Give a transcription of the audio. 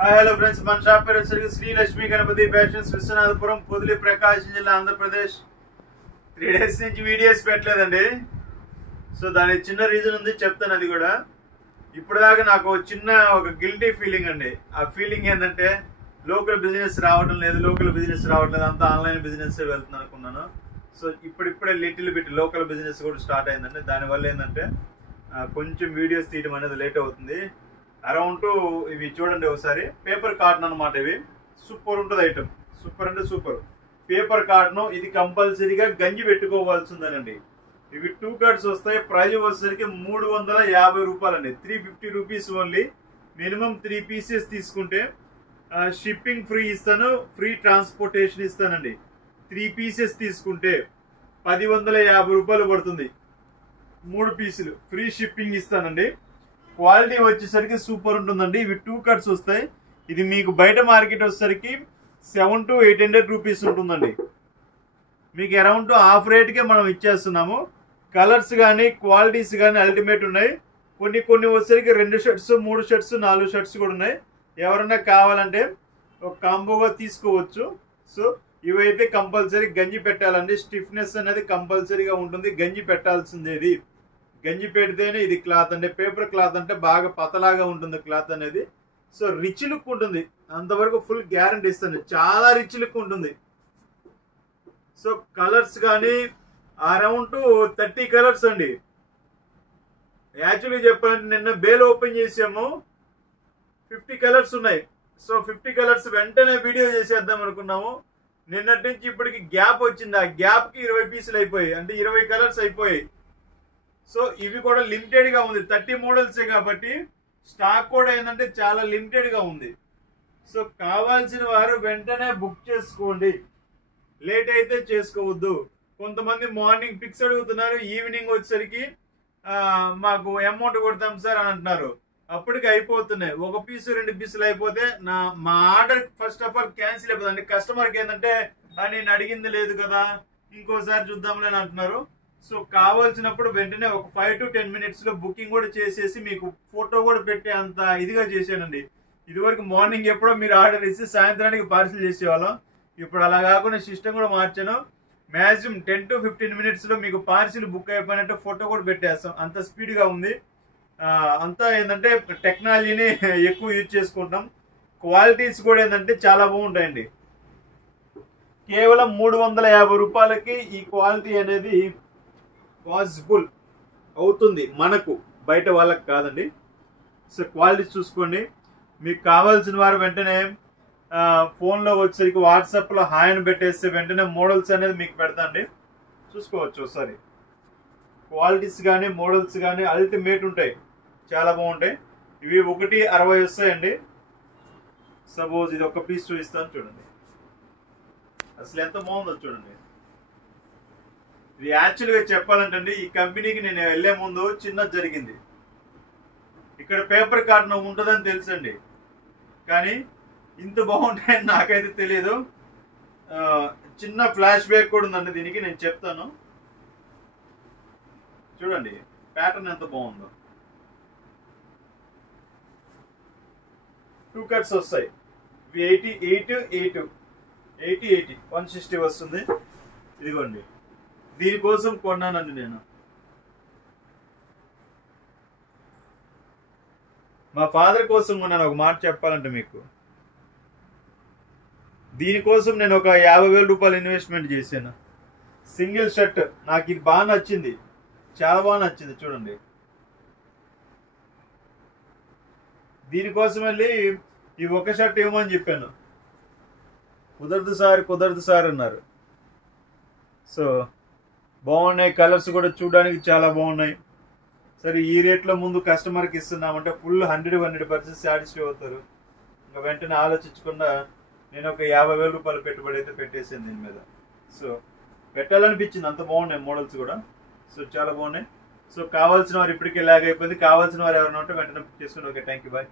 Hi hello friends, మన shop పేరు వచ్చేసరికి శ్రీ లక్ష్మీ గణపతి ఫ్యాషన్స్, విశ్వనాథపురం, పొదిలి, ప్రకాశం జిల్లా, ఆంధ్రప్రదేశ్. 3 days నుంచి వీడియోస్ పెట్టలేదండి. సో దానికి చిన్న రీజన్ ఉంది, చెప్తాను. అది కూడా ఇప్పటిదాకా నాకు చిన్న ఒక గిల్టీ ఫీలింగ్ అండి. ఆ ఫీలింగ్ ఏంటంటే లోకల్ బిజినెస్ రావడం లేదు, అంతా ఆన్లైన్ బిజినెస్ వెళ్తుంది అనుకున్నాను. సో ఇప్పుడిప్పుడే లిటిల్ బిట్ లోకల్ బిజినెస్ కూడా స్టార్ట్ అయిందండి. దానివల్ల ఏంటంటే కొంచెం వీడియోస్ తీయడం అనేది లేట్ అవుతుంది. అరౌండ్ ఇవి చూడండి ఒకసారి, పేపర్ కాటన్ అనమాట. ఇవి సూపర్ ఉంటుంది ఐటమ్, సూపర్ అంటే సూపర్. పేపర్ కాటన్ ఇది కంపల్సరీగా గంజి పెట్టుకోవాల్సిందేనండి. ఇవి 2 కట్స్ వస్తాయి. ప్రైజ్ వచ్చేసరికి 350 రూపాయలండి, 350 రూపీస్ ఓన్లీ. మినిమం 3 పీసెస్ తీసుకుంటే షిప్పింగ్ ఫ్రీ ఇస్తాను, ఫ్రీ ట్రాన్స్పోర్టేషన్ ఇస్తానండి. 3 పీసెస్ తీసుకుంటే 1050 రూపాయలు పడుతుంది. 3 పీసులు ఫ్రీ షిప్పింగ్ ఇస్తానండి. క్వాలిటీ వచ్చేసరికి సూపర్ ఉంటుందండి. ఇవి 2 కట్స్ వస్తాయి. ఇది మీకు బయట మార్కెట్ వచ్చేసరికి 700 to 800 రూపీస్ ఉంటుందండి. మీకు అరౌండ్ హాఫ్ రేట్కే మనం ఇచ్చేస్తున్నాము. కలర్స్ కానీ క్వాలిటీస్ కానీ అల్టిమేట్ ఉన్నాయి. కొన్ని వచ్చేసరికి 2 షర్ట్స్, 3 షర్ట్స్, 4 షర్ట్స్ కూడా ఉన్నాయి. ఎవరైనా కావాలంటే ఒక కాంబోగా తీసుకోవచ్చు. సో ఇవైతే కంపల్సరీ గంజి పెట్టాలండి. స్టిఫ్నెస్ అనేది కంపల్సరీగా ఉంటుంది. గంజి పెట్టాల్సిందే. ఇది గంజి పెడితేనే ఇది క్లాత్ అంటే, పేపర్ క్లాత్ అంటే బాగా పతలాగా ఉంటుంది క్లాత్ అనేది. సో రిచ్ లుక్ ఉంటుంది, అంతవరకు ఫుల్ గ్యారంటీ ఇస్తాను. చాలా రిచ్ లుక్ ఉంటుంది. సో కలర్స్ కానీ అరౌండ్ 30 కలర్స్ అండి. యాక్చువల్లీ చెప్పాలంటే నిన్న బేల్ ఓపెన్ చేసాము, 50 కలర్స్ ఉన్నాయి. సో 50 కలర్స్ వెంటనే వీడియో చేసేద్దాం అనుకున్నాము. నిన్నటి నుంచి ఇప్పటికి గ్యాప్ వచ్చింది. ఆ గ్యాప్కి 20 పీసులు అయిపోయాయి, అంటే 20 కలర్స్ అయిపోయాయి. సో ఇవి కూడా లిమిటెడ్ గా ఉంది, 30 మోడల్సే కాబట్టి స్టాక్ కూడా ఏంటంటే చాలా లిమిటెడ్ గా ఉంది. సో కావాల్సిన వారు వెంటనే బుక్ చేసుకోండి, లేట్ అయితే చేసుకోవద్దు. కొంతమంది మార్నింగ్ పిక్స్ అడుగుతున్నారు, ఈవినింగ్ వచ్చేసరికి మాకు అమౌంట్ కొడతాం సార్ అని అంటున్నారు. అప్పటికి అయిపోతున్నాయి. 1 పీసు 2 పీసులు అయిపోతే మా order first of all cancel అయిపోతుంది. కస్టమర్కి ఏంటంటే నేను అడిగింది లేదు కదా, ఇంకోసారి చూద్దాంలే అని అంటున్నారు. సో కావాల్సినప్పుడు వెంటనే ఒక 5 to 10 minutes లో బుకింగ్ కూడా చేసేసి మీకు ఫోటో కూడా పెట్టే అంత ఇదిగా చేశానండి. ఇదివరకు మార్నింగ్ ఎప్పుడో మీరు ఆర్డర్ ఇచ్చి సాయంత్రానికి పార్సిల్ చేసేవాళ్ళం. ఇప్పుడు అలా కాకుండా సిస్టమ్ కూడా మార్చాను. మ్యాక్సిమం 10 to 15 minutes లో మీకు పార్సిల్ బుక్ అయిపోయినట్టు ఫోటో కూడా పెట్టేస్తాం. అంత స్పీడ్గా ఉంది. అంతా ఏంటంటే టెక్నాలజీని ఎక్కువ యూజ్ చేసుకుంటాం. క్వాలిటీస్ కూడా ఏంటంటే చాలా బాగుంటాయండి. కేవలం 350 రూపాయలకి ఈ క్వాలిటీ అనేది పాసిబుల్ అవుతుంది మనకు, బయట వాళ్ళకి కాదండి. సో క్వాలిటీ చూసుకోండి. మీకు కావాల్సిన వారు వెంటనే ఫోన్లో వచ్చేసరికి వాట్సాప్లో హాయ్ పెట్టేస్తే వెంటనే మోడల్స్ అనేది మీకు పెడతాండి, చూసుకోవచ్చు ఒకసారి. క్వాలిటీస్ కానీ మోడల్స్ కానీ అల్టిమేట్ ఉంటాయి, చాలా బాగుంటాయి. ఇవి 160 వస్తాయండి. సపోజ్ ఇది ఒక పీస్ చూపిస్తాను చూడండి, అసలు ఎంత బాగుందో చూడండి. ఇది యాక్చువల్గా చెప్పాలంటే ఈ కంపెనీకి నేను వెళ్లే ముందు చిన్నది జరిగింది. ఇక్కడ పేపర్ కాటన్ ఉంటుందని తెలుసండి, కానీ ఇంత బాగుంటాయని నాకైతే తెలియదు. చిన్న ఫ్లాష్ బ్యాక్ కూడా ఉందండి దీనికి, నేను చెప్తాను చూడండి. ప్యాటర్న్ ఎంత బాగుందో. 2 కట్స్ వస్తాయి. 80 160 వస్తుంది. ఇదిగోండి, దీనికోసం కొన్నానండి నేను. మా ఫాదర్ కోసం కొన్నాను. ఒక మాట చెప్పాలంటే మీకు, దీనికోసం నేను ఒక 50,000 రూపాయలు ఇన్వెస్ట్మెంట్ చేశాను. సింగిల్ షర్ట్ నాకు ఇది బాగా నచ్చింది, చాలా బాగా నచ్చింది. చూడండి, దీనికోసం వెళ్ళి ఈ ఒక షర్ట్ ఇవ్వమని చెప్పాను. కుదరదు సార్ అన్నారు. సో బాగున్నాయి, కలర్స్ కూడా చూడడానికి చాలా బాగున్నాయి. సరే ఈ రేట్లో ముందు కస్టమర్కి ఇస్తున్నామంటే ఫుల్ 100% సాటిస్ఫై అవుతారు. ఇంకా వెంటనే ఆలోచించకుండా నేను ఒక 50,000 రూపాయలు పెట్టుబడి అయితే పెట్టేసాను దీని మీద. సో పెట్టాలనిపించింది, అంత బాగున్నాయి మోడల్స్ కూడా. సో చాలా బాగున్నాయి. సో కావాల్సిన వారు ఇప్పటికే లాగ్ అయిపోయింది. కావాల్సిన వారు ఎవరైనా ఉంటే వెంటనే బుక్ చేసుకోండి. Okay, thank you, bye.